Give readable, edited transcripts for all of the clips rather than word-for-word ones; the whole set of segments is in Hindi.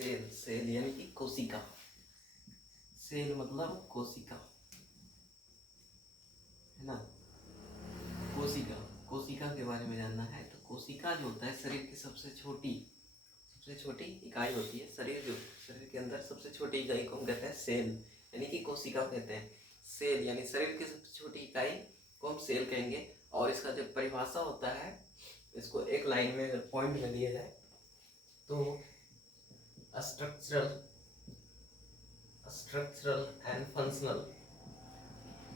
सेल, सेल यानी कि कोशिका। सेल मतलब कोशिका, है ना। कोशिका, कोशिका के बारे में जानना है तो कोशिका जो होता है शरीर की सबसे छोटी इकाई होती है। शरीर के अंदर सबसे छोटी इकाई को हम कहते हैं सेल, यानी कि कोशिका कहते हैं। सेल यानी शरीर की सबसे छोटी इकाई को हम सेल कहेंगे। और इसका जो परिभाषा होता है, इसको एक लाइन में अगर पॉइंट में दिया जाए तो स्ट्रक्चरल एंड फंक्शनल,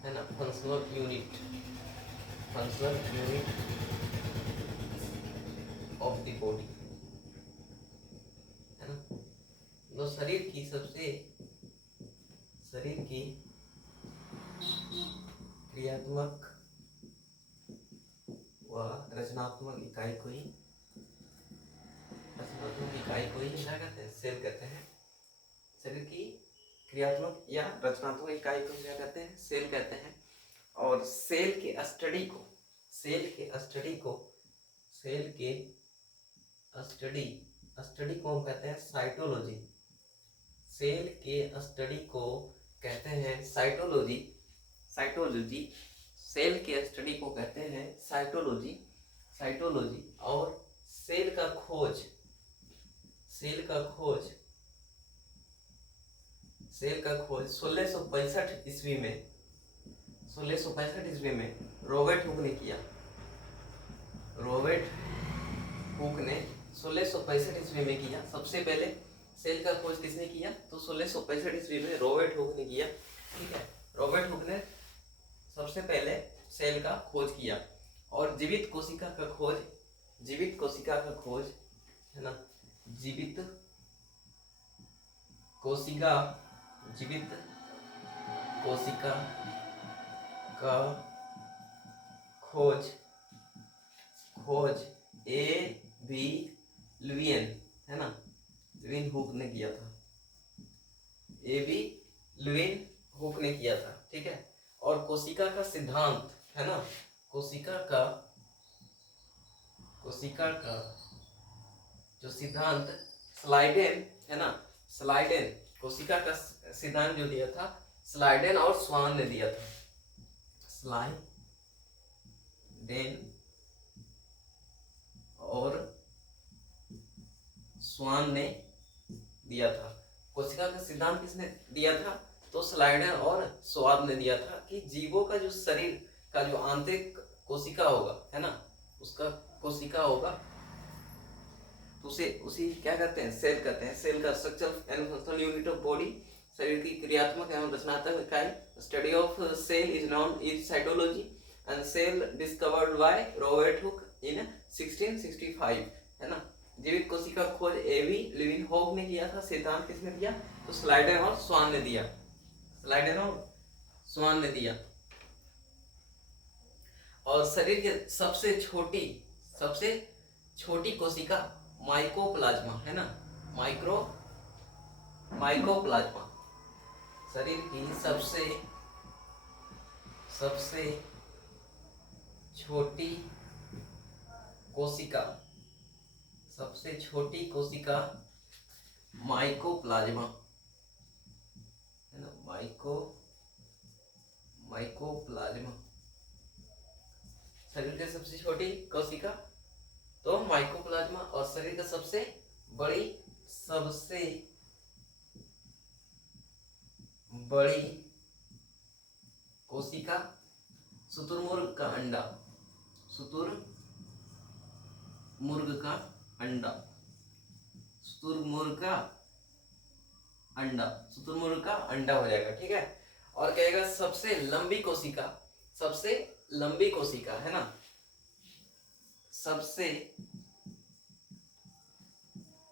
है ना, functional unit of the body, है ना। तो शरीर की क्रियात्मक व रचनात्मक इकाई को ही क्या कहते हैं, सेल कहते हैं। शरीर की क्रियात्मक या रचनात्मक इकाई को क्या कहते हैं, सेल कहते हैं। और सेल के स्टडी को हम कहते हैं साइटोलॉजी। सेल के स्टडी को कहते हैं साइटोलॉजी। सेल के स्टडी को कहते हैं साइटोलॉजी। और सेल का खोज 1665 ईस्वी में रॉबर्ट हुक ने किया। 1665 ईस्वी में किया। सबसे पहले सेल का खोज किसने किया, तो 1665 ईस्वी में रॉबर्ट हुक ने किया। ठीक है, रॉबर्ट हुक ने सबसे पहले सेल का खोज किया। और जीवित कोशिका का खोज, है ना, जीवित कोशिका का खोज A.V. लुवियन, है ना, लुविन हुक ने किया था। A.V. लुविन हुक ने किया था। ठीक है। और कोशिका का सिद्धांत, है ना, कोशिका का जो सिद्धांत स्लाइडेन, है ना, स्लाइडेन, कोशिका का सिद्धांत जो दिया था स्लाइडेन और स्वान ने दिया था। स्लाइडेन और स्वान ने दिया था। कोशिका का सिद्धांत किसने दिया था, तो स्लाइडेन और स्वान ने दिया था कि जीवों का जो शरीर का जो आंतरिक कोशिका होगा, है ना, उसका कोशिका होगा तो उसी क्या कहते हैं, सेल कहते हैं। सेल का structure and functional unit of body, शरीर की क्रियात्मक एवं रचनात्मक इकाई। Study of cell is known is cytology and cell discovered by Robert Hooke in 1665, है ना। जीवित कोशिका खोज A.V. लुविन हुक ने किया था। सिद्धांत किसने दिया, तो स्लाइडेन और स्वान ने दिया। और शरीर के सबसे छोटी कोशिका माइकोप्लाज्मा, है ना, माइकोप्लाज्मा। शरीर की सबसे छोटी कोशिका माइकोप्लाज्मा, है ना, माइकोप्लाज्मा। शरीर की सबसे छोटी कोशिका तो माइकोप्लाज्मा। और शरीर का सबसे बड़ी कोशिका शुतुरमुर्ग का अंडा। शुतुरमुर्ग का अंडा हो जाएगा। ठीक है। और कहेगा सबसे लंबी कोशिका, है ना, सबसे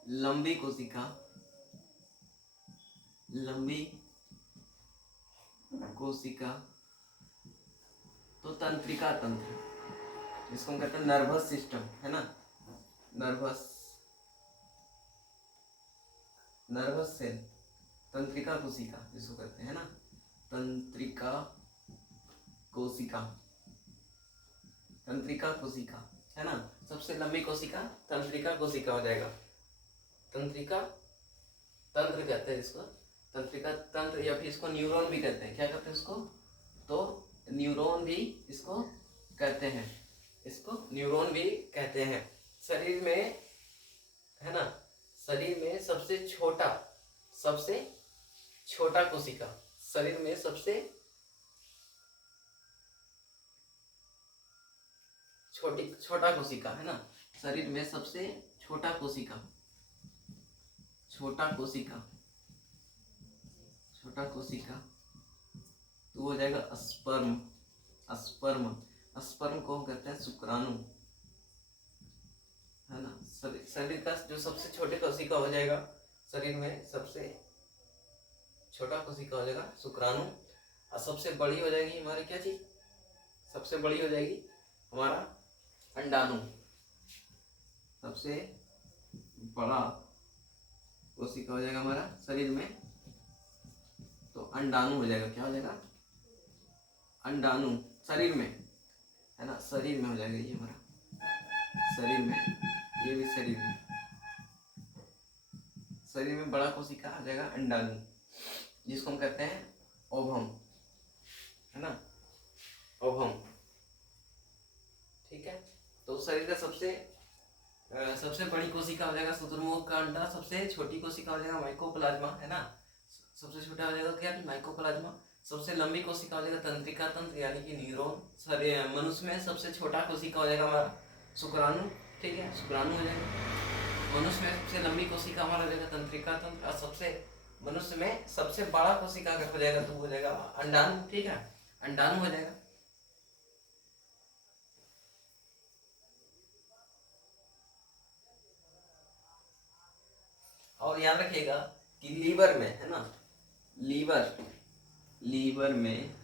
लंबी कोशिका तो तंत्रिका तंत्र, जिसको हम कहते हैं नर्वस सिस्टम, है ना, नर्वस सेल, तंत्रिका कोशिका जिसको कहते हैं ना, तंत्रिका कोशिका, है ना। सबसे लंबी कोशिका तंत्रिका कोशिका हो जाएगा। तंत्रिका तंत्र कहते हैं जिसको, तंत्रिका तंत्र, या फिर इसको न्यूरॉन भी कहते हैं। क्या कहते हैं इसको? तो न्यूरॉन भी इसको कहते हैं, इसको न्यूरॉन भी कहते हैं। शरीर में, है ना, शरीर में सबसे छोटा कोशिका, शरीर में सबसे छोटा कोशिका, है ना, शरीर में सबसे छोटा कोशिका, तो हो जाएगा स्पर्म। स्पर्म को हम कहते हैं शुक्राणु, है ना। शरीर का जो सबसे छोटे कोशिका हो जाएगा, शरीर में सबसे छोटा कोशिका हो जाएगा शुक्राणु, और सबसे बड़ी हो जाएगी हमारी क्या चीज? सबसे बड़ी हो जाएगी हमारा अंडाणु। सबसे बड़ा कोशिका हो जाएगा हमारा शरीर में, तो अंडाणु हो जाएगा। क्या हो जाएगा? अंडाणु, शरीर में, है ना, शरीर में हो जाएगा ये हमारा, शरीर में, ये भी शरीर में बड़ा कोशिका आ जाएगा अंडाणु, जिसको हम कहते हैं ओवम, है ना, ओवम। ठीक है, तो शरीर का सबसे बड़ी कोशिका हो जाएगा शुतुरमुर्ग का अंडा, सबसे छोटी कोशिका हो जाएगा माइकोप्लाज्मा, है ना, सबसे छोटा हो जाएगा क्या? माइकोप्लाज्मा। सबसे लंबी कोशिका हो जाएगा तंत्रिका तंत्र यानी कि न्यूरॉन। मनुष्य में सबसे छोटा कोशिका हो जाएगा हमारा शुक्राणु, ठीक है, शुक्राणु हो जाएगा। मनुष्य में सबसे लंबी कोशिका हमारा हो जाएगा तंत्रिका तंत्र, और मनुष्य में सबसे बड़ा कोशिका अगर हो जाएगा तो हो जाएगा अंडाणु, ठीक है, अंडाणु हो जाएगा। और याद रखिएगा कि लीवर में, है ना, लीवर में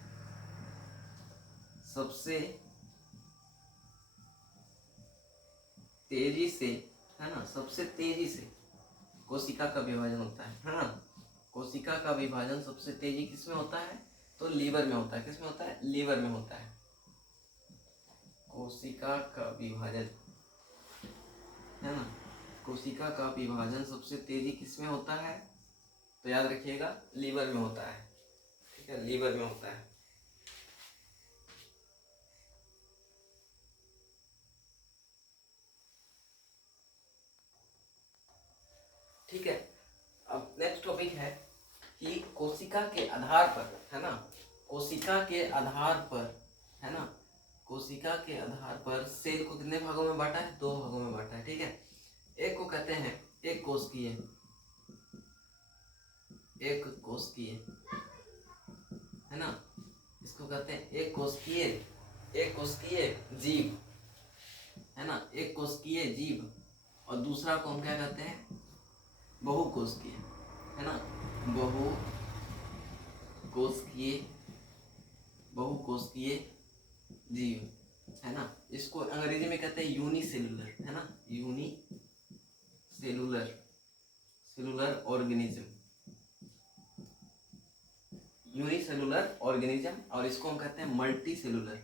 सबसे तेजी से, है ना, सबसे तेजी से कोशिका का विभाजन होता है ना। कोशिका का विभाजन सबसे तेजी किसमें होता है? तो लीवर में होता है। किसमें होता है? लीवर में होता है। कोशिका का विभाजन, है ना, कोशिका का विभाजन सबसे तेजी किसमें होता है? तो याद रखिएगा लीवर में होता है, ठीक है, लीवर में होता है। ठीक है, अब नेक्स्ट टॉपिक है कि कोशिका के आधार पर, है ना, कोशिका के आधार पर, है ना, कोशिका के आधार पर सेल को कितने भागों में बांटा है? 2 भागों में बांटा है, ठीक है। एक को कहते हैं एक कोशिकीय, है ना, इसको कहते हैं एक कोशिकीय जीव, है ना, एक कोशिकीय जीव। और दूसरा को हम क्या कहते हैं? बहुकोशिकीय, है ना, बहुकोशिकीय जीव, है ना। इसको अंग्रेजी में कहते हैं यूनिसेलुलर, है ना, यूनिसेलुलर ऑर्गेनिज्म। और इसको हम कहते हैं मल्टीसेलुलर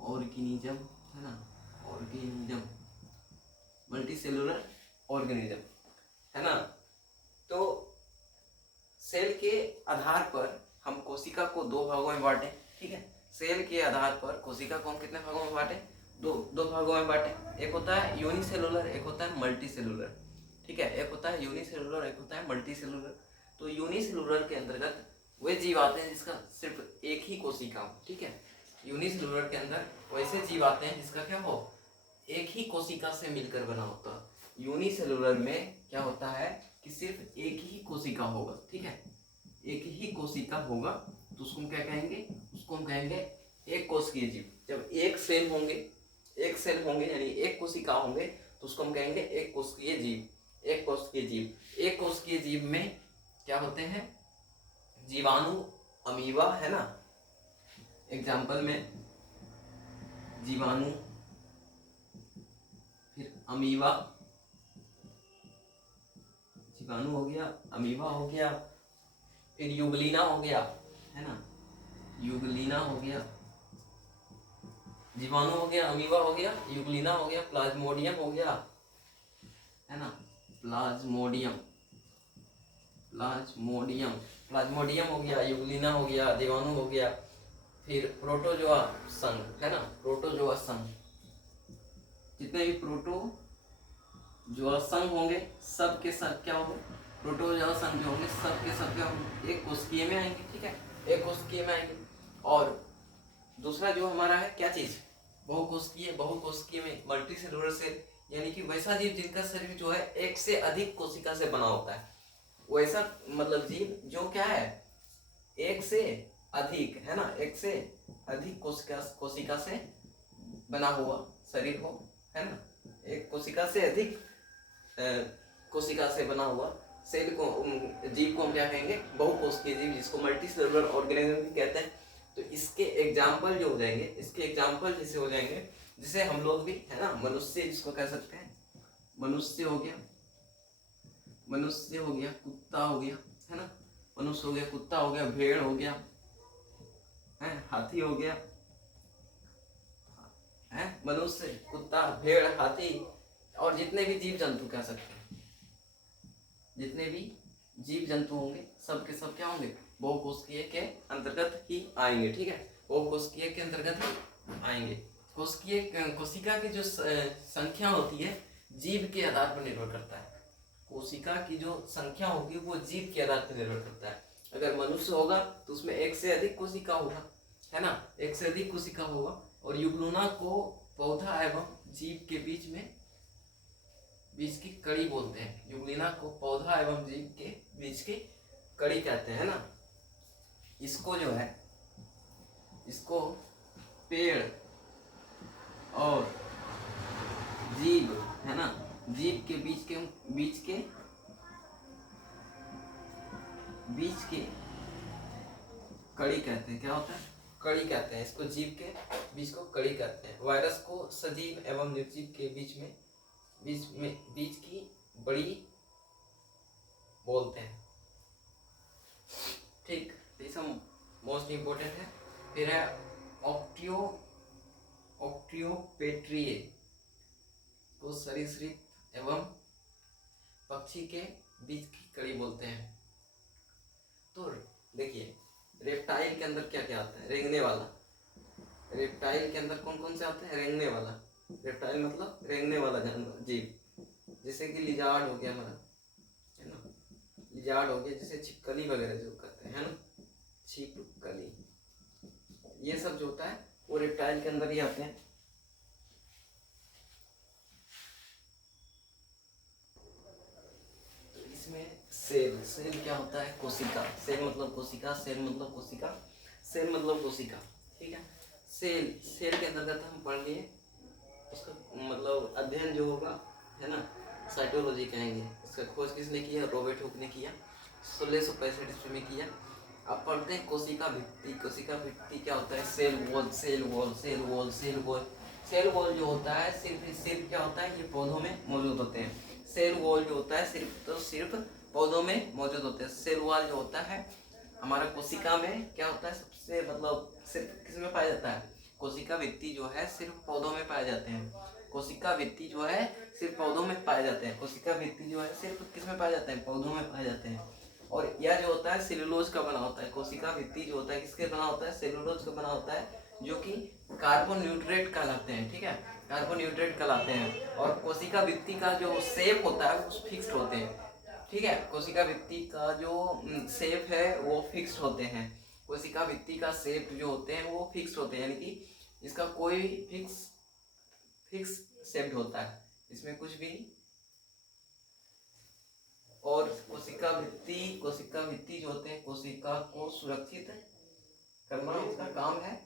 ऑर्गेनिज्म, है ना, मल्टीसेलुलर ऑर्गेनिज्म, है ना। तो सेल के आधार पर हम कोशिका को 2 भागों में बांटे, ठीक है। सेल के आधार पर कोशिका को हम कितने भागों में बांटे? दो भागों में बांटे। एक होता है यूनिसेलुलर, एक होता है मल्टीसेलुलर, ठीक है। एक होता है यूनिसेलुलर, एक होता है मल्टीसेलुलर। तो यूनिसेलुलर के अंतर्गत वे जीव आते हैं जिसका सिर्फ एक ही कोशिका हो, ठीक है। यूनिसेलुलर के अंदर वैसे जीव आते हैं जिसका क्या हो? एक ही कोशिका से मिलकर बना होता है। यूनिसेलुलर में क्या होता है कि सिर्फ एक ही कोशिका होगा, ठीक है, एक ही कोशिका होगा, तो उसको हम क्या कहेंगे? उसको हम कहेंगे एक कोशिकीय जीव। जब एक सेल होंगे यानी एक कोशिका होंगे, तो उसको हम कहेंगे एक कोशिकीय जीव। एक कोशिकीय जीव में क्या होते हैं? जीवाणु, अमीबा, है ना, एग्जाम्पल में जीवाणु, फिर अमीबा, जीवाणु हो गया, अमीबा हो गया, फिर यूग्लिना हो गया, है ना, यूग्लिना हो गया, जीवाणु हो गया, अमीबा हो गया, यूग्लिना हो गया, प्लाज्मोडियम हो गया, है ना, प्लाज्मोडियम, प्लाज्मोडियम, प्लाज्मोडियम हो गया, यूग्लिना हो गया, जीवाणु हो गया, फिर प्रोटोजोआ संघ, है ना, प्रोटोजोआ संघ, जितने भी प्रोटोजोआ संघ होंगे सब के सब क्या होंगे, प्रोटोजोआ संघ जो होंगे सब के सब क्या होंगे, एक कोशिकीय में आएंगे, ठीक है, एक कोशिकीय में आएंगे। और दूसरा जो हमारा है क्या चीज, बहुकोशिकीय, बहुकोशिकीय में मल्टी सेलुलर सेल, यानी कि वैसा जीव जिनका शरीर जो है एक से अधिक कोशिका से बना होता है, वैसा मतलब जीव जो क्या है एक से अधिक, है ना, एक से अधिक कोशिका से बना हुआ शरीर हो, है ना, एक कोशिका से अधिक कोशिका से बना हुआ सेल को, जीव को हम क्या कहेंगे, बहुकोशिकीय जीव, जिसको मल्टी सेलुलर ऑर्गेनिज्म भी कहते हैं। तो इसके एग्जाम्पल जो हो जाएंगे, इसके एग्जाम्पल जैसे हो जाएंगे, जिसे हम लोग भी, है ना, मनुष्य जिसको कह सकते हैं, मनुष्य हो गया, मनुष्य हो गया, कुत्ता हो गया, है ना, मनुष्य हो गया, कुत्ता हो गया, भेड़ हो गया, है, हाथी हो गया, है, मनुष्य, कुत्ता, भेड़, हाथी, और जितने भी जीव जंतु कह सकते हैं, जितने भी जीव जंतु होंगे सब के सब क्या होंगे, बहुकोशिकीय के अंतर्गत ही आएंगे, ठीक है, बहुकोशिकीय के अंतर्गत ही आएंगे। कोशिकीय कोशिका की जो संख्या होती है जीव के आधार पर निर्भर करता है, कोशिका की जो संख्या होगी वो जीव के आधार पर निर्भर करता है। अगर मनुष्य होगा तो उसमें एक से अधिक कोशिका होगा, है ना, एक से अधिक कोशिका होगा। और युग्मना को पौधा एवं जीव के बीच की कड़ी बोलते हैं, युग्मना को पौधा एवं जीव के बीच की कड़ी कहते हैं ना। इसको जो है, इसको पेड़ और जीव, है ना, जीव के बीच के कड़ी कहते हैं। क्या होता है, कड़ी कहते हैं इसको, जीव के बीच को कड़ी कहते हैं। वायरस को सजीव एवं निर्जीव के बीच की बड़ी बोलते हैं, ठीक, तो ये सब मोस्ट इंपोर्टेंट है। फिर है ऑक्टियोपेट्रिए को सरीसृप एवं पक्षी के बीच की कड़ी बोलते हैं। तो देखिए रेप्टाइल के अंदर क्या क्या आता है, रेंगने वाला, रेप्टाइल के अंदर कौन कौन से आते हैं, रेंगने वाला, रेप्टाइल मतलब रेंगने वाला जानवर जीव, जैसे कि लिजार्ड हो गया हमारा, है ना, लिजार्ड हो गया, जैसे छिपकली वगैरह जो कहते हैं, है ना, छिपकली, ये सब जो होता है वो रेप्टाइल के अंदर ही आते हैं। तो इसमें सेल, सेल क्या होता है, कोशिका, सेल मतलब कोशिका, सेल मतलब कोशिका, सेल मतलब कोशिका, ठीक है। सेल, सेल के अंतर्गत हम पढ़ लिए, उसका मतलब अध्ययन जो होगा, है ना, साइटोलॉजी कहेंगे। इसका खोज किसने किया, रॉबर्ट हुक ने किया, 1665 ईस्वी में किया। अब पढ़ते हैं कोशिका भित्ति। कोशिका भित्ति क्या होता है, cell wall, cell wall, cell wall, cell wall. Cell wall जो होता है सिर्फ क्या होता है, ये पौधों में मौजूद होते हैं। सेल वॉल जो होता है सिर्फ पौधों में मौजूद होते हैं। सेल वॉल जो होता है हमारा कोशिका में क्या होता है, सबसे मतलब सिर्फ किस में पाया जाता है, कोशिका भित्ति जो है सिर्फ पौधों में पाए जाते हैं। कोशिका भित्ति जो है सिर्फ पौधों में पाए जाते हैं। कोशिका भित्ति जो है सिर्फ किस में पाए जाते हैं, पौधों में पाए जाते हैं। और यह जो होता है सेलुलोज का बना होता है। कोशिका भित्ति जो होता है किसके बना होता है, सेलुलोज का बना होता है, जो कि कार्बोन्यूट्रेट कहलाते हैं, ठीक है, कार्बोन्यूट्रेट कहलाते हैं। और कोशिका भित्ति का जो शेप होता है वो फिक्स्ड होते हैं, ठीक है, कोशिका भित्ति का जो शेप है वो फिक्स्ड होते हैं। कोशिका भित्ति का शेप जो होते हैं वो फिक्स्ड होते हैं, यानी कि इसका कोई फिक्स शेप होता है, इसमें कुछ भी। और कोशिका भित्ति जो होते हैं कोशिका को सुरक्षित करना इसका काम है।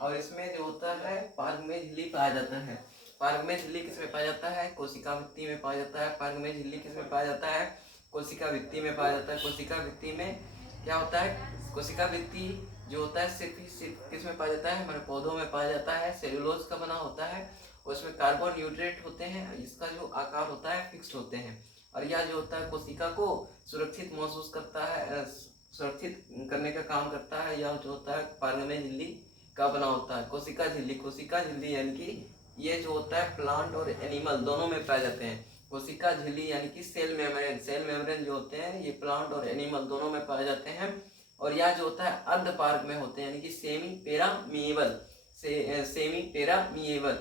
और इसमें जो होता है पारगमय झिल्ली पाया जाता है। पारगमय झिल्ली किसमें पाया जाता है, कोशिका भित्ति में पाया जाता है। पारगमय झिल्ली किसमें पाया जाता है, कोशिका भित्ति में पाया जाता है। कोशिका भित्ति में क्या होता है, कोशिका भित्ति जो होता है सिर्फ किस में पाया जाता है, हमारे पौधों में पाया जाता है। सेलुलोज का बना होता है, उसमें कार्बोन्यूट्रेट होते हैं, इसका जो आकार होता है फिक्स्ड होते हैं। और यह जो होता है कोशिका को सुरक्षित महसूस करता है, सुरक्षित करने का काम करता है। यह जो होता है पारगमय झिल्ली का बना होता है। कोशिका झिल्ली यानी कि ये जो होता है प्लांट और एनिमल दोनों में पाए जाते हैं। कोशिका झिल्ली यानी कि सेल मेम्ब्रेन जो होते हैं ये प्लांट और एनिमल दोनों में पाए जाते हैं। और यह जो होता है अर्ध पार्क में होते हैं यानी कि सेमी पेरामीएबल।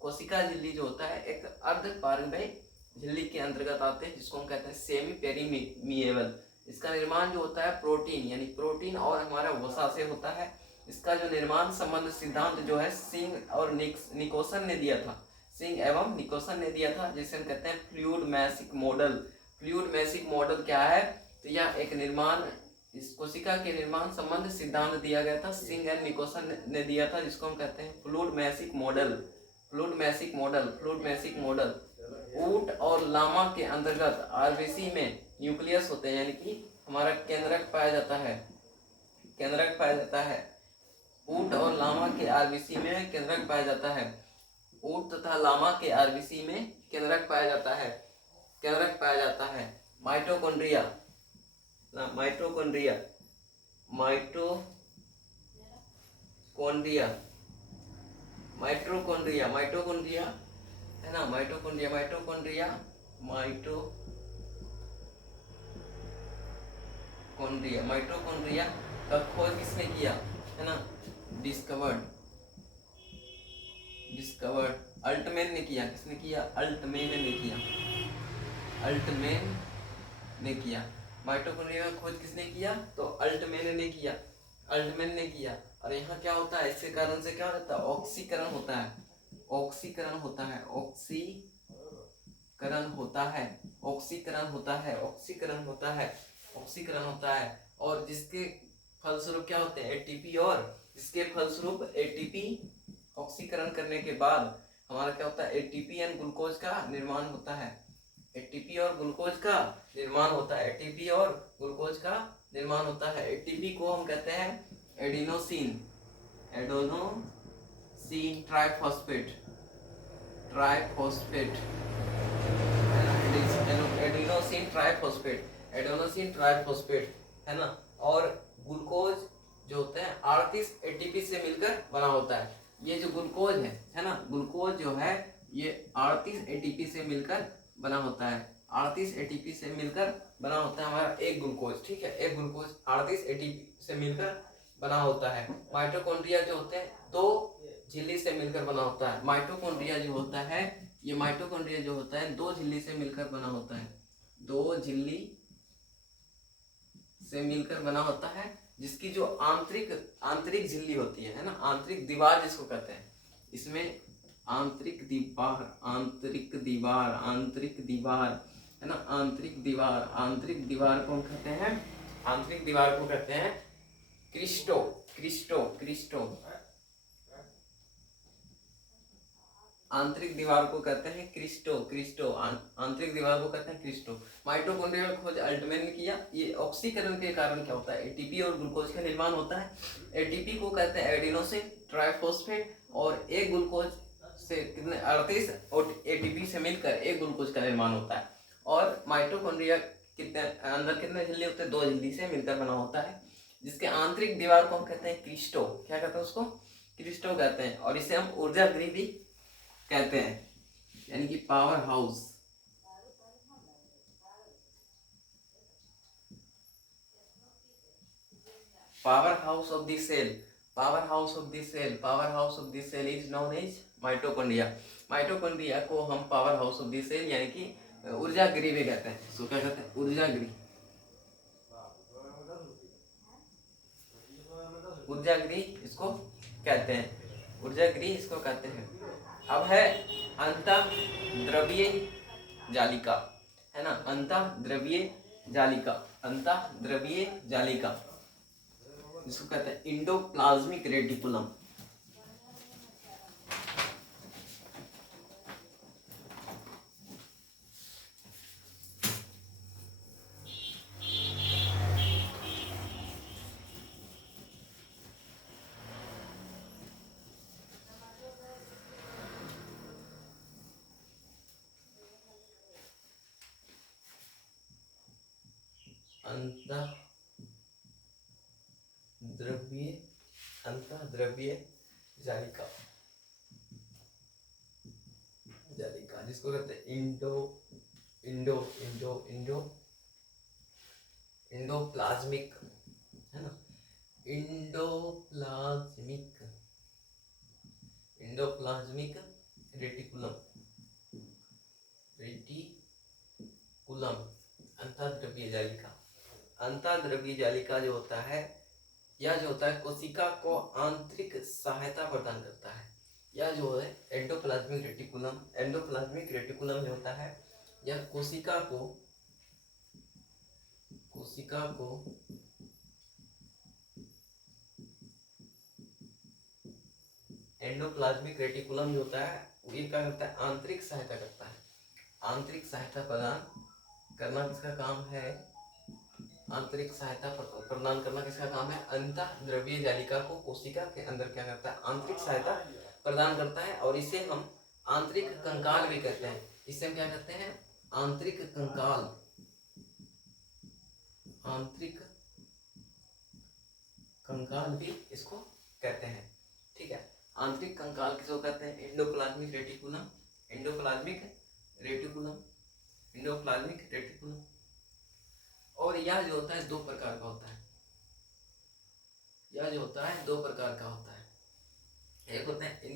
कोशिका झिल्ली जो होता है एक अर्ध पार्क में झिल्ली के अंतर्गत आते हैं जिसको हम कहते हैं सेमी पेरीमीएबल। इसका निर्माण जो होता है प्रोटीन और हमारा वसा से होता है। इसका जो निर्माण संबंध सिद्धांत जो है सिंग और निकोसन ने दिया था, सिंग एवं निकोसन ने दिया था, जिसे हम कहते हैं फ्लूइड मैसिक मॉडल क्या है? तो यह एक निर्माण, इस कोशिका के निर्माण संबंध सिद्धांत दिया गया था, सिंग एंड निकोसन ने दिया था, जिसको हम कहते हैं फ्लूइड मैसिक मॉडल। ऊंट और लामा के अंतर्गत आरबीसी में न्यूक्लियस होते हैं यानी कि हमारा केंद्रक पाया जाता है। ऊंट और लामा के आरबीसी में केंद्रक पाया जाता है। ऊंट तथा लामा के आरबीसी में केंद्रक पाया जाता है। माइटोकॉन्ड्रिया है ना, माइटोकॉन्ड्रिया का खोज किसने किया है ना? डिस्कवर्ड अल्टमैन ने किया। किसने किया? अल्टमैन ने किया। माइटोकॉन्ड्रिया का खोज किसने किया? तो अल्टमैन ने किया। और यहाँ क्या होता है, इसके कारण से क्या होता है? ऑक्सीकरण होता है। और जिसके फलस्वरूप क्या होते हैं? एटीपी ऑक्सीकरण करने के बाद हमारा क्या होता है? एटीपी एंड ग्लूकोज का निर्माण होता है। एटीपी और ग्लूकोज का निर्माण होता है। एटीपी को हम कहते हैं एडिनोसिन ट्राइफॉस्फेट है ना। और ग्लूकोज जो होते हैं 38 एटीपी से मिलकर बना होता है। ये जो ग्लूकोज है ना, ग्लूकोज जो है ये 38 एटीपी से मिलकर बना होता है। 38 एटीपी से मिलकर बना होता है हमारा एक ग्लूकोज, ठीक है। एक ग्लूकोज 38 एटीपी से मिलकर बना होता है। माइटोकॉन्ड्रिया जो होते हैं 2 झिल्ली से मिलकर बना होता है। माइटोकॉन्ड्रिया जो होता है 2 झिल्ली से मिलकर बना होता है। 2 झिल्ली से मिलकर बना होता है, जिसकी जो आंतरिक झिल्ली होती है ना, आंतरिक दीवार जिसको कहते हैं, इसमें आंतरिक दीवार है ना। आंतरिक दीवार को हम कहते हैं क्रिस्टो। आंतरिक दीवार को कहते हैं क्रिस्टो। माइटोकॉन्ड्रिया का खोज अल्टमैन ने किया। ये ऑक्सीकरण के कारण क्या होता है? एटीपी और ग्लूकोज का निर्माण होता है। एटीपी को कहते हैं एडिनोसिन ट्राइफॉस्फेट, और एक ग्लूकोज से कितने 38 और एटीपी से मिलकर एक ग्लूकोज का निर्माण होता है। और माइटोकॉन्ड्रिया अंदर कितने झिल्ली होते हैं? 2 झिल्ली से मिलकर बना होता है, जिसके आंतरिक दीवार को हम कहते हैं क्रिस्टो। क्या कहते हैं उसको? क्रिस्टो कहते हैं। और इसे हम ऊर्जा गृह भी कहते हैं, यानी कि power house of the cell is known as mitochondria को हम power house of the cell यानी कि ऊर्जा गृह भी कहते हैं। सो क्या कहते हैं? ऊर्जा गृह इसको कहते हैं। अब है अंतःद्रव्यीय जालिका, है ना। अंतःद्रव्यीय जालिका जिसको कहते हैं इंडोप्लाज्मिक रेटिकुलम। द्रव्य जालिका, जालिका जिसको कहते हैं Indo Indo Indo Indo endoplasmic, है ना, इंडोप्लाज्मिक, इंडोप्लाज्मिक रेटिकुलम, रेटिकुलम अंतःद्रव्यीय जालिका। अंतःद्रव्यीय जालिका जो होता है, यह जो होता है कोशिका को आंतरिक सहायता प्रदान करता है। यह जो है एंडोप्लाज्मिक रेटिकुलम, एंडोप्लाज्मिक रेटिकुलम जो होता है, यह कोशिका को एंडोप्लाज्मिक रेटिकुलम जो होता है ये क्या करता है, आंतरिक सहायता करता है। आंतरिक सहायता प्रदान करना किसका काम है, आंतरिक सहायता प्रदान करना किसका काम है, अंतःद्रव्यीय जालिका को कोशिका के अंदर क्या करता है, आंतरिक सहायता प्रदान करता है। और इसे हम आंतरिक कंकाल भी कहते हैं। इसे हम क्या कहते हैं, आंतरिक कंकाल, आंतरिक कंकाल भी इसको कहते हैं। ठीक है, आंतरिक कंकाल किसको कहते हैं, endoplasmic reticulum, endoplasmic reticulum, endoplasmic reticulum. और यह जो होता है दो प्रकार का होता है, यह जो होता है दो प्रकार का होता है। एक होता है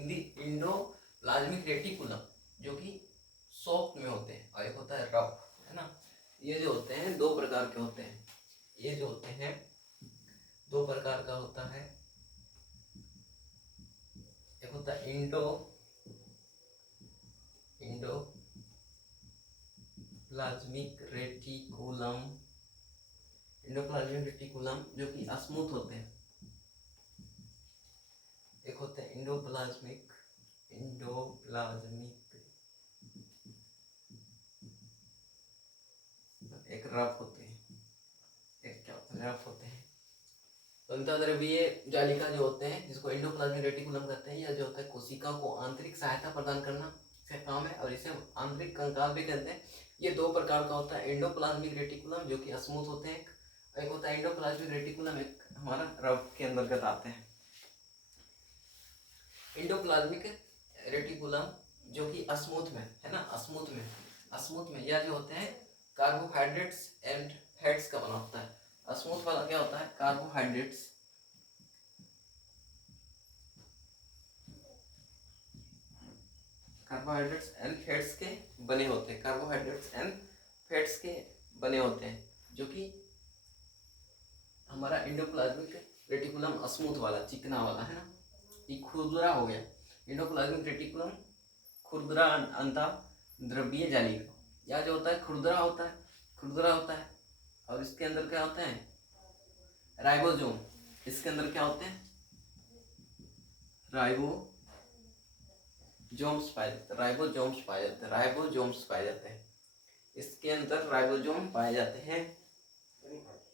इंडोप्लाज्मिक रेटिकुलम जो कि सॉफ्ट में होते हैं, और एक होता है रफ, है ना। ये जो होते हैं दो प्रकार के होते हैं, ये जो होते हैं दो प्रकार का होता है। एक होता है इंडोप्लाज्मिक रेटिकुलम, इंडोप्लाज्मिक रेटिकुलम जो कि स्मूथ होते हैं। एक होता है इंडोप्लाज्मिक एक रफ होते हैं, एक क्या होता है, रफ होते हैं। अंतःद्रव्यीय जालिका जो होते हैं जिसको एंडोप्लाज्मिक रेटिकुलम कहते हैं, यह जो होता है कोशिका को आंतरिक सहायता प्रदान करना इसका काम है, और इसे हम आंतरिक कंकाल भी कहते हैं। ये दो प्रकार का होता है, एंडोप्लाज्मिक रेटिकुलम जो कि स्मूथ होते हैं, एक होता है एंडोप्लाज्मिक रेटिकुलम, एक हमारा रफ के अंतर्गत आते हैं। एंडोप्लाज्मिक रेटिकुलम जो कि स्मूथ में है ना, स्मूथ में यह जो होते हैं कार्बोहाइड्रेट्स एंड फैट्स का बना होता है। स्मूथ वाला क्या होता है, कार्बोहाइड्रेट्स एंड फैट्स के बने होते हैं, कार्बोहाइड्रेट्स एंड फैट्स के बने होते हैं, जो कि हमारा एंडोप्लाज्मिक रेटिकुलम स्मूथ वाला चिकना वाला है ना, ये खुरदुरा हो गया। एंडोप्लाज्मिक रेटिकुलम खुरदुरा अंतःद्रव्यीय जालिका, यह जो होता है खुरदुरा होता है, और इसके अंदर क्या होता है, राइबोसोम। इसके अंदर क्या होते हैं, राइबोसोम्स पाए जाते हैं। इसके अंदर राइबोसोम पाए जाते हैं।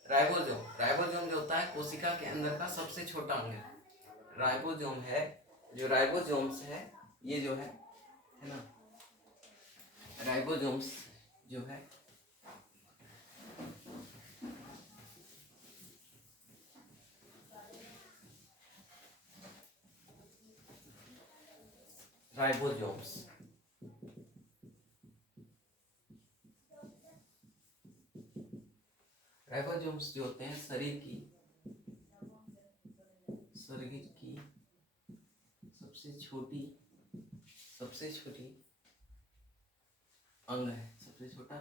राइबोसोम जो होता है कोशिका के अंदर का सबसे छोटा अंग है। राइबोसोम है, जो राइबोसोम्स है, ये जो है ना, राइबोसोम्स जो है राइबोसोम्स जो होते हैं शरीर की सबसे छोटी अंग है, सबसे छोटा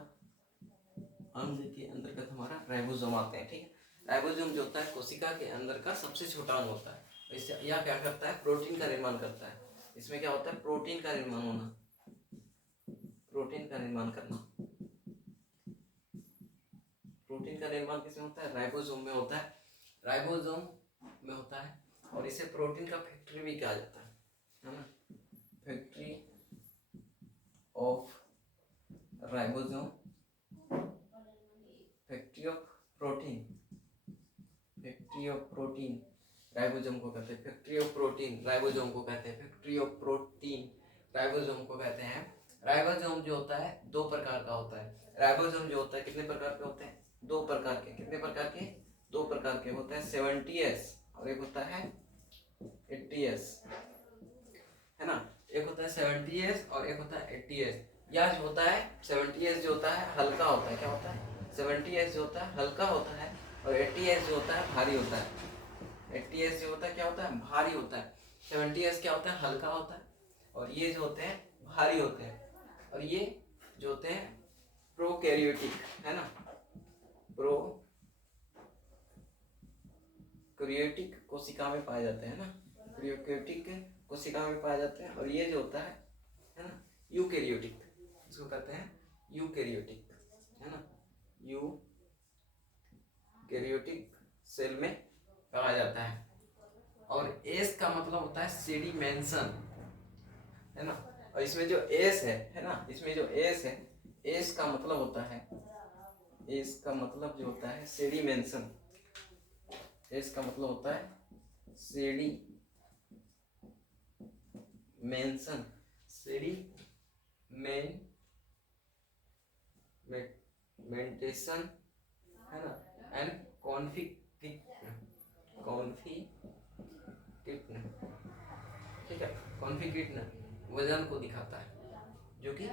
अंग के अंतर्गत हमारा राइबोसोम आते हैं। ठीक है, राइबोसोम जो होता है कोशिका के अंदर का सबसे छोटा अंग होता है। इससे यह क्या करता है, प्रोटीन का निर्माण करता है। इसमें क्या होता है, प्रोटीन का निर्माण होना, प्रोटीन का निर्माण करना। प्रोटीन का निर्माण किसमें होता है, राइबोसोम में होता है, राइबोसोम में होता है। और इसे प्रोटीन का फैक्ट्री भी कहा जाता है ना, factory of ribosome, factory of protein ribosome को कहते हैं, फैक्ट्री ऑफ प्रोटीन राइबोसोम को कहते हैं, फैक्ट्री ऑफ प्रोटीन राइबोसोम को कहते हैं। राइबोसोम जो होता है दो प्रकार का होता है। राइबोसोम जो होता है कितने प्रकार के होते हैं, दो प्रकार के। कितने प्रकार के, दो प्रकार के होते हैं, 70S और एक होता है 80s, है ना। एक होता है 70s और एक होता है 80s। या जो होता है 70s जो होता है हल्का होता है, क्या होता है 70s जो होता है हल्का होता है, और 80s जो होता है भारी होता है। 80s जो होता है क्या होता है भारी होता है, 70s क्या होता है हल्का होता है, और ये जो होते हैं भारी होते हैं। और ये जो होते हैं प्रोकैरियोटिक, है ना, प्रोकैरियोटिक कोशिका में पाए जाते हैं ना, प्रोकैरियोटिक कोशिका में पाए जाते हैं। और ये जो होता है ना यूकैरियोटिक, इसको कहते हैं यूकैरियोटिक, है ना, यूकैरियोटिक सेल में पाया जाता है। और एस का मतलब होता है सेडिमेंशन, है ना। और इसमें जो एस है ना, इसमें जो एस है, एस का मतलब होता है, एस का मतलब जो होता है सेडिमेंशन, एस का मतलब होता है सेडिमेंशन, सेडिमेंटेशन, है ना, एंड कॉन्फिगरेशन, ठीक है, कॉन्फिगरेशन वजन को दिखाता है, जो कि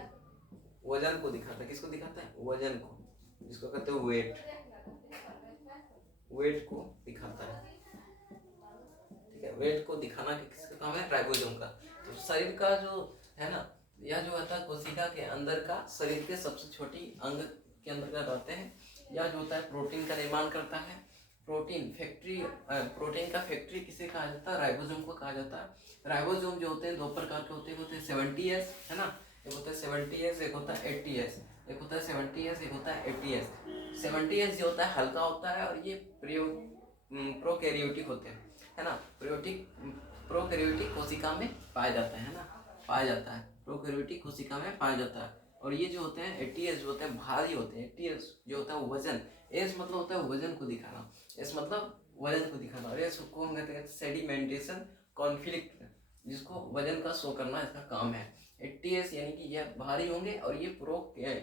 वजन को दिखाता है, किसको दिखाता है वजन को, जिसको कहते हैं वेट, वेट को दिखाता है, ठीक है। वेट को दिखाना किसका काम है राइबोसोम का। तो शरीर का जो है ना, यह जो होता है कोशिका के अंदर का शरीर के सबसे छोटी अंग के अंदर का रहते हैं। यह जो होता है प्रोटीन का निर्माण करता है, प्रोटीन फैक्ट्री, प्रोटीन का फैक्ट्री किसे कहा जाता है राइबोसोम को कहा जाता है। राइबोसोम जो होते हैं दो प्रकार के होते हैं, होते हैं 70s, है ना, एक होता है 70s, एक होता है 80s, एक होता है 70s, एक होता है 80s। 70s जो होता है हल्का होता है, और ये प्रोकैरियोटिक होते हैं, है ना, प्रोकैरियोटिक कोशिका में पाया जाता है ना, पाया जाता है, प्रोकैरियोटिक कोशिका में पाया जाता है। और ये जो होते हैं 80s जो होते हैं भारी होते हैं, 80s जो होता है वजन, एस मतलब होता है वजन को दिखाना, एस मतलब वजन को दिखाना, और एस को हम कहते हैं सेडिमेंटेशन कॉन्फ्लिक्ट, जिसको वजन का शो करना इसका काम है। 80s यानी कि यह भारी होंगे, और ये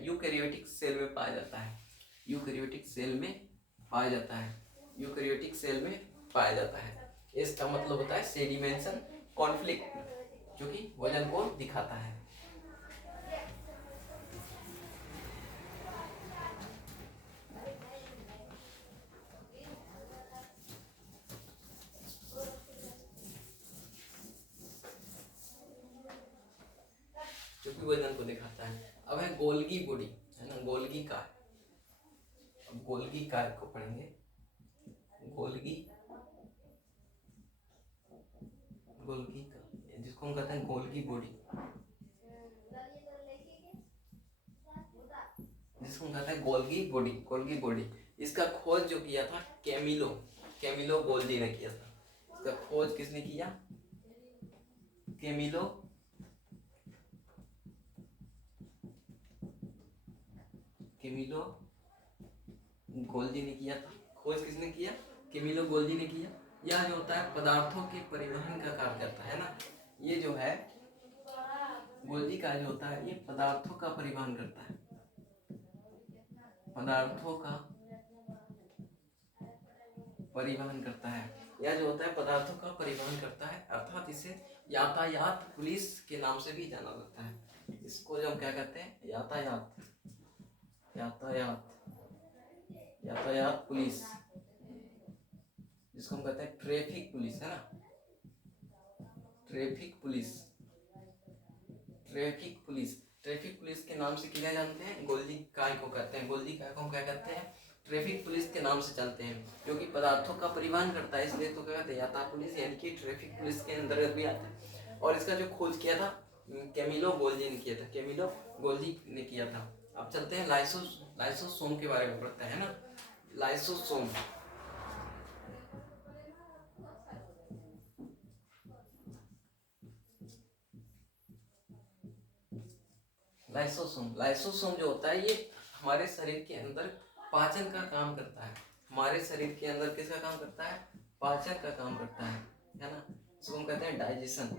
यूकैरियोटिक सेल में पाया जाता है, यूकैरियोटिक सेल में पाया जाता है, यूकैरियोटिक सेल में पाया जाता है। इसका मतलब होता है सेडिमेंशन कॉन्फ्लिक्ट, जो कि वजन को दिखाता है। जो कि वजन को दिखाता है। अब है गोल्गी बॉडी, है ना, गोल्गी कार। अब गोल्गी कार को पढ़ेंगे, गोल्गी, गोल्गी का, जिसको हम कहते हैं गोल्गी बॉडी, जिसको हम कहते हैं गोल्गी बॉडी, गोल्गी बॉडी। इसका खोज जो किया था कैमिलो गोल्जी ने किया था। इसका खोज किसने किया कैमिलो गोल्जी ने किया था। खोज किसने किया कैमिलो गोल्जी ने किया। यह जो होता है पदार्थों के परिवहन का कार्य करता है ना, ये जो है गोल्जी का जो होता है ये पदार्थों का परिवहन करता है, पदार्थों का परिवहन करता है। यह जो होता है पदार्थों का परिवहन करता है, अर्थात इसे यातायात पुलिस के नाम से भी जाना जाता है। इसको जो हम क्या कहते हैं यातायात, यातायात, यातायात पुलिस, जिसको हम कहते हैं ट्रैफिक पुलिस, है ना, traffic police, traffic police, traffic police के नाम से किया जानते हैं गोल्जी काय को कहते हैं। गोल्जी काय को हम क्या कहते हैं ट्रैफिक पुलिस के नाम से जानते हैं, जो कि पदार्थों का परिवहन करता है, इसलिए तो क्या कहते हैं यातायात पुलिस, यानी कि ट्रैफिक पुलिस के अंतर्गत भी आता है। और इसका जो खोज किया था कैमिलो गोल्जी ने किया था, कैमिलो गोल्जी ने किया था। अब चलते हैं लाइसोसोम के बारे में पढ़ते हैं ना, लाइसोसोम, लाइसोसोम जो होता है ये हमारे शरीर के अंदर पाचन का काम करता है। हमारे शरीर के अंदर किसका काम करता है पाचन का काम करता है ना। इसको हम कहते हैं डाइजेशन,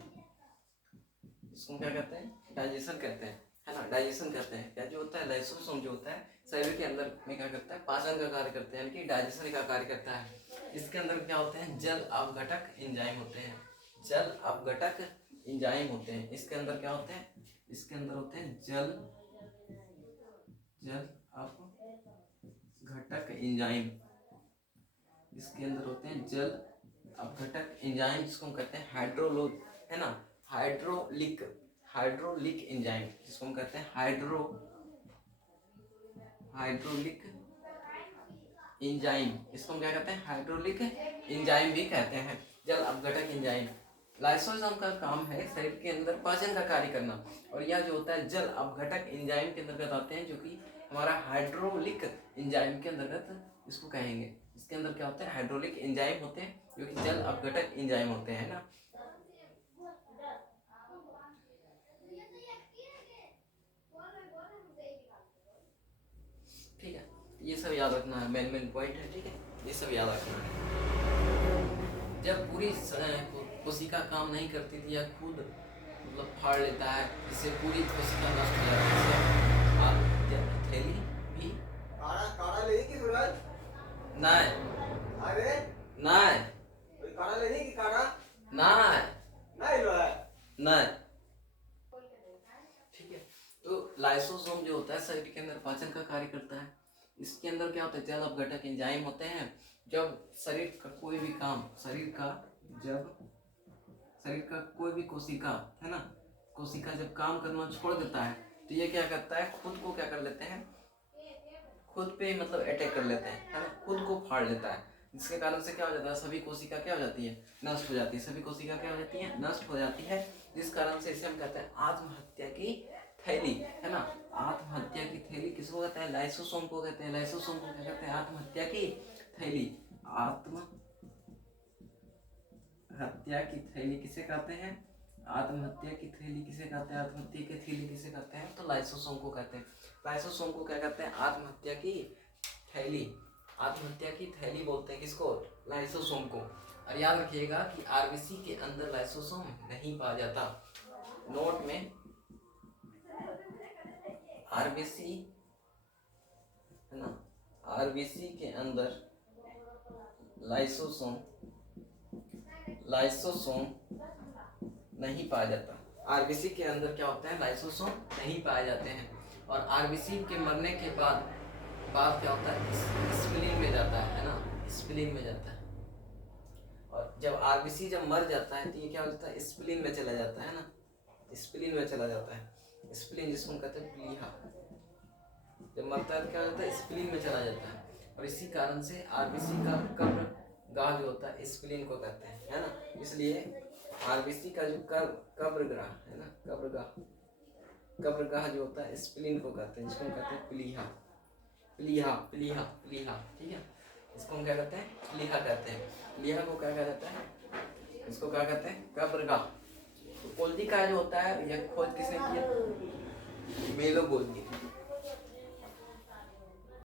इसको क्या कहते हैं डाइजेशन कहते हैं, है ना, डाइजेशन कहते हैं। क्या जो होता है लाइसोसोम जो होता है शरीर के अंदर में क्या करता है पाचन का कार्य करता है, यानी कि डाइजेशन का कार्य करता है। इसके अंदर क्या होते हैं जल अपघटक एंजाइम होते हैं, जल अपघटक एंजाइम होते हैं। इसके अंदर क्या होते हैं? इसके अंदर होते हैं जल अपघटक एंजाइम। इसके अंदर होते हैं जल अपघटक एंजाइम, जिसको हम कहते हैं हाइड्रोलोज, है ना, हाइड्रोलिक एंजाइम, जिसको हम कहते हैं हाइड्रोलिक एंजाइम। इसको हम क्या कहते हैं? हाइड्रोलिक एंजाइम भी कहते हैं, जल अपघटक एंजाइम। लाइसोसोम का काम है शरीर के अंदर पाचन का कार्य करना, और यह जो होता है जल अपघटक एंजाइम के अंतर्गत आते हैं, जो कि हमारा हाइड्रोलिक एंजाइम के अंतर्गत इसको कहेंगे। इसके अंदर क्या होता है? हाइड्रोलिक एंजाइम होते हैं, जो कि जल अपघटक एंजाइम होते हैं ना। ठीक है, ये सब याद रखना है, मेन पॉइंट है। ठीक है, ये सब याद रखना है। जब पूरी कोशिका काम नहीं करती थी या खुद मतलब फाड़ लेता है, इससे पूरी कोशिका नष्ट हो जाती है। थैली भी काढ़ा ले की सूरज? नहीं, अरे नहीं, कोई काढ़ा ले की काढ़ा? नहीं, नहीं लो है। नहीं। ठीक है, तो लाइसोसोम जो होता है शरीर के अंदर पाचन का कार्य करता है। इसके अंदर क्या होता है? जल अपघटक एंजाइम होते हैं। जब शरीर का कोई भी काम, शरीर का कोई भी कोशिका, है ना, कोशिका जब काम करना छोड़ देता है, तो ये क्या करता है? खुद को क्या कर लेते हैं? खुद पे मतलब अटैक कर लेते हैं, है ना, खुद को फाड़ लेता है। जिसके कारण से क्या हो जाता है? सभी कोशिका क्या हो जाती है? नष्ट हो जाती है। सभी कोशिका क्या हो जाती है? नष्ट हो जाती है। जिस कारण से इसे हम कहते हैं आत्महत्या की थैली, है ना। आत्महत्या की थैली किसको कहते हैं? लाइसोसोम को कहते हैं। लाइसोसोम को क्या कहते हैं? आत्महत्या की थैली। आत्महत्या की थैली किसे कहते हैं? आत्महत्या की थैली किसे कहते हैं? आत्महत्या की थैली किसे कहते हैं? तो लाइसोसोम को कहते हैं। लाइसोसोम को क्या कहते हैं? आत्महत्या की थैली। आत्महत्या की थैली बोलते हैं किसको? लाइसोसोम को। और याद रखिएगा कि आरबीसी के अंदर लाइसोसोम नहीं पाया जाता। नोट में आरबीसी, है ना, आरबीसी के अंदर लाइसोसोम नहीं पाया जाता। आरबीसी के अंदर क्या होता है? लाइसोसोम नहीं पाए जाते हैं। और आरबीसी के मरने के बाद क्या होता है? स्प्लीन में जाता है ना, स्प्लीन में जाता है। और जब आरबीसी जब मर जाता है तो ये क्या हो जाता है? स्प्लीन में चला जाता है ना, स्प्लीन में चला जाता है। स्प्लीन जिसको हम कहते हैं प्लीहा, जब मरता है तो क्या होता है? स्प्लीन में चला जाता है। और इसी कारण से आरबीसी का कब्र गाह जो होता है स्प्लीन को कहते हैं, है ना। इसलिए आरबीसी का जो कब्रगाह है ना, कब्रगाह जो होता है स्प्लीन को कहते हैं, जिसको हम कहते हैं प्लीहा। ठीक है, इसको हम क्या कहते हैं? प्लीहा कहते हैं। प्लीहा को क्या कहा जाता है? इसको क्या कहते हैं? कब्रगाह। तो गोल्गी का जो होता है, यह खोज किसने किया? मेलो गोल्गी।